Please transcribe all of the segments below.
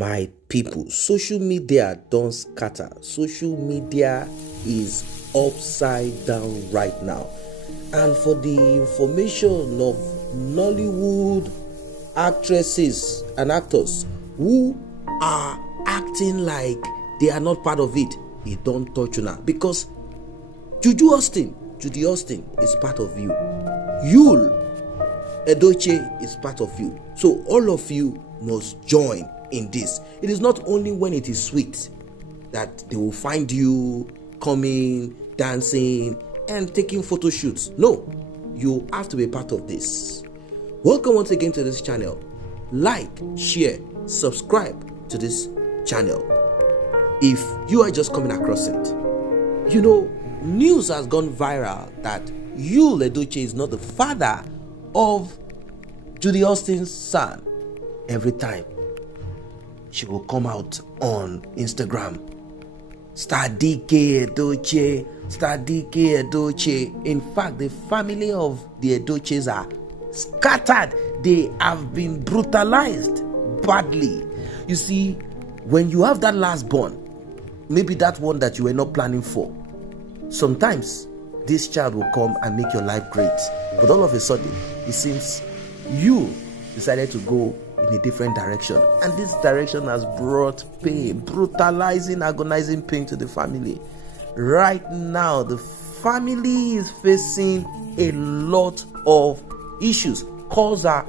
My people, social media don't scatter. Social media is upside down right now. And for the information of Nollywood actresses and actors who are acting like they are not part of it, it don't touch you now. Because Judy Austin is part of you. Edochie is part of you. So all of you must join in this. It is not only when it is sweet that they will find you coming, dancing, and taking photo shoots. No, you have to be part of this. Welcome once again to this channel. Like, share, subscribe to this channel. If you are just coming across it, you know, news has gone viral that Edochie is not the father of Judy Austin's son. Every time she will come out on Instagram, Stardike Edochie, Stardike Edochie. In fact, the family of the Edochies are scattered. They have been brutalized badly. You see, when you have that last born, maybe that one that you were not planning for, sometimes this child will come and make your life great. But all of a sudden, it seems you decided to go in a different direction. And this direction has brought pain, brutalizing, agonizing pain to the family. Right now, the family is facing a lot of issues. Calls are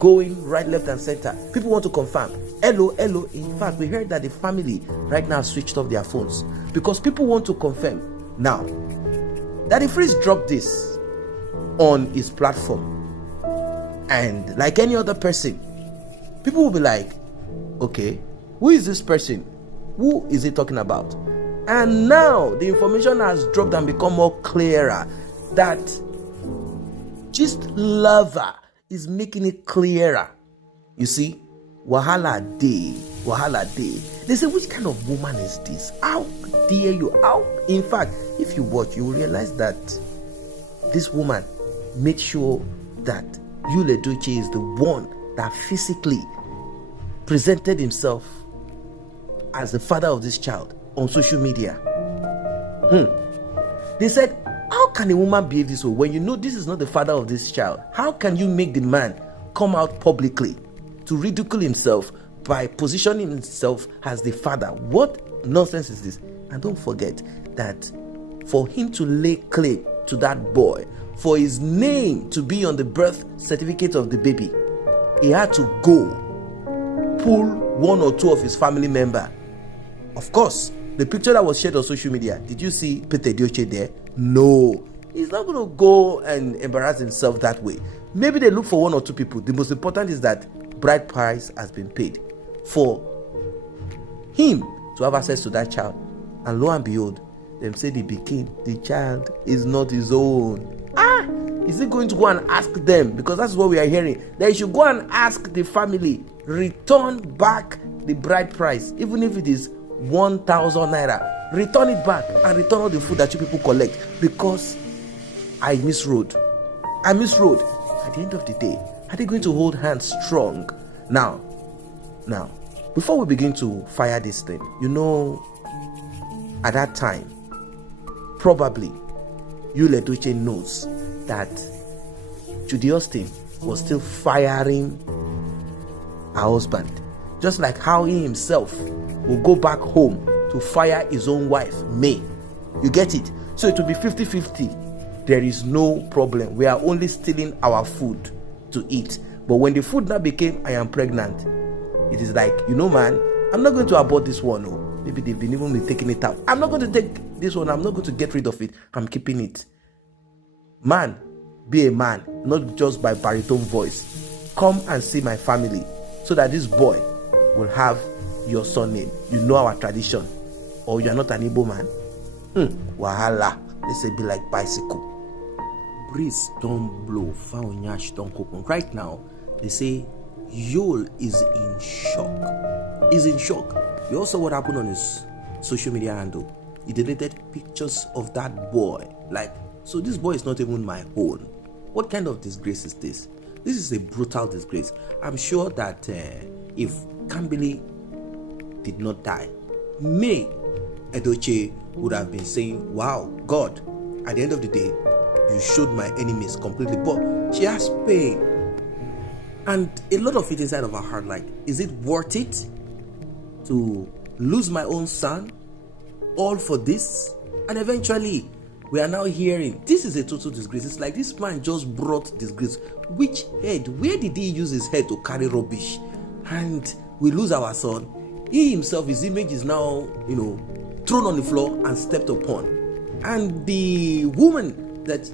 going right, left, and center. People want to confirm. Hello. In fact, we heard that the family right now switched off their phones because people want to confirm. Now, Daddy Freeze dropped this on his platform. And like any other person, people will be like, okay, who is this person? Who is he talking about? And now the information has dropped and become more clearer that Gistlover is making it clearer. You see, wahala day. They say, which kind of woman is this? How dare you? How? In fact, if you watch, you will realize that this woman made sure that Edochie is the one that physically presented himself as the father of this child on social media. They said, how can a woman behave this way when you know this is not the father of this child? How can you make the man come out publicly to ridicule himself by positioning himself as the father? What nonsense is this? And don't forget that for him to lay claim to that boy, for his name to be on the birth certificate of the baby, he had to go pull one or two of his family members. Of course, the picture that was shared on social media, did you see Peter Edochie there? No. He's not going to go and embarrass himself that way. Maybe they look for one or two people. The most important is that bride price has been paid for him to have access to that child. And lo and behold, them say the child is not his own. Is he going to go and ask them? Because that's what we are hearing. That he should go and ask the family, return back the bride price, even if it is 1,000 naira. Return it back and return all the food that you people collect, because I misrode. At the end of the day, are they going to hold hands strong? Now, before we begin to fire this thing, you know, at that time, probably Edochie knows that Judy Austin was still firing her husband, just like how he himself will go back home to fire his own wife, May. You get it? So it will be 50-50. There is no problem. We are only stealing our food to eat. But when the food now became, I am pregnant, it is like, you know, man, I'm not going to abort this one. Oh, maybe they've been even taking it out. I'm not going to take this one. I'm not going to get rid of it. I'm keeping it. Man, be a man, not just by baritone voice. Come and see my family so that this boy will have your surname. You know our tradition. Or you are not an Igbo man. Wahala. They say be like bicycle. Breeze don't blow, Faonyash don't open. Right now, they say Yul is in shock. He's in shock. You also what happened on his social media handle. He deleted pictures of that boy. Like, so this boy is not even my own. What kind of disgrace is this? This is a brutal disgrace. I'm sure that if Kambili did not die. Edochie would have been saying, wow, God, at the end of the day, you showed my enemies completely. But she has pain. And a lot of it inside of her heart, like, is it worth it to lose my own son? All for this? And eventually, we are now hearing, this is a total disgrace. It's like this man just brought disgrace. Which head? Where did he use his head to carry rubbish? And we lose our son. He himself, his image is now, thrown on the floor and stepped upon. And the woman that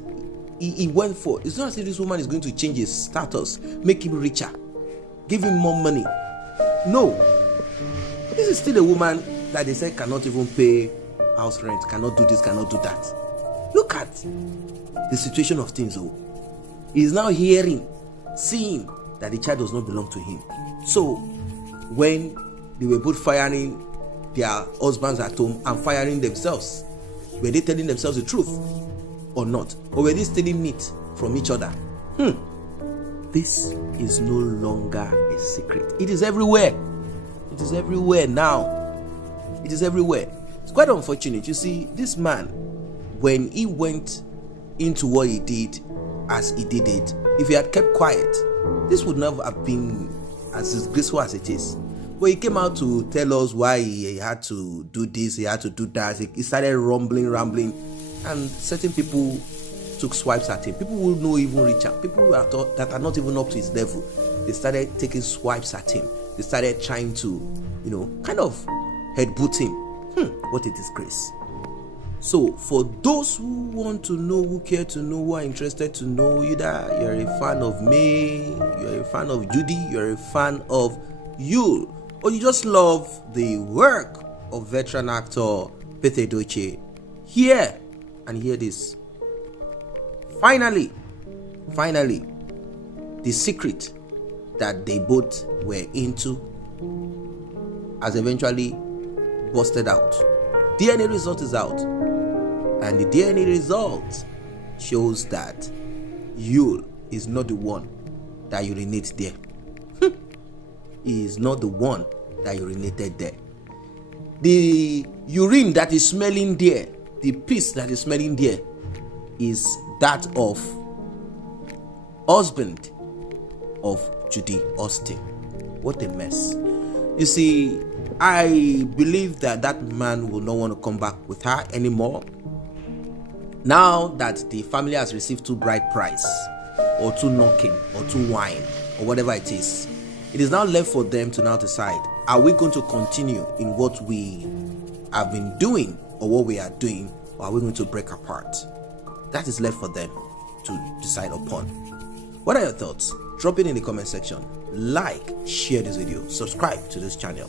he went for, it's not as if this woman is going to change his status, make him richer, give him more money. No. This is still a woman that they said cannot even pay house rent, cannot do this, cannot do that. Look at the situation of things. He is now hearing, seeing that the child does not belong to him. So when they were both firing their husbands at home and firing themselves, were they telling themselves the truth or not? Or were they stealing meat from each other? This is no longer a secret. It is everywhere. It is everywhere now. It is everywhere. It's quite unfortunate. You see, this man, when he went into what he did as he did it, if he had kept quiet, this would never have been as disgraceful as it is. But he came out to tell us why he had to do this, he had to do that. He started rambling, and certain people took swipes at him. People who know even richer, people who are that are not even up to his level, they started taking swipes at him. They started trying to, kind of headbutt him. What a disgrace. So for those who want to know, who care to know, who are interested to know, either you're a fan of me, you're a fan of Judy, you're a fan of Yul, or you just love the work of veteran actor Edochie, hear this. Finally, the secret that they both were into has eventually busted out. DNA result is out, and the DNA result shows that Yul is not the one that urinated there. He is not the one that urinated there. The urine that is smelling there, the piss that is smelling there, is that of husband of Judy Austin. What a mess. You see, I believe that man will not want to come back with her anymore. Now that the family has received 2 bride price, or 2 knocking, or 2 wine, or whatever it is now left for them to now decide, are we going to continue in what we have been doing, or what we are doing, or are we going to break apart? That is left for them to decide upon. What are your thoughts? Drop it in the comment section. Like, share this video, subscribe to this channel.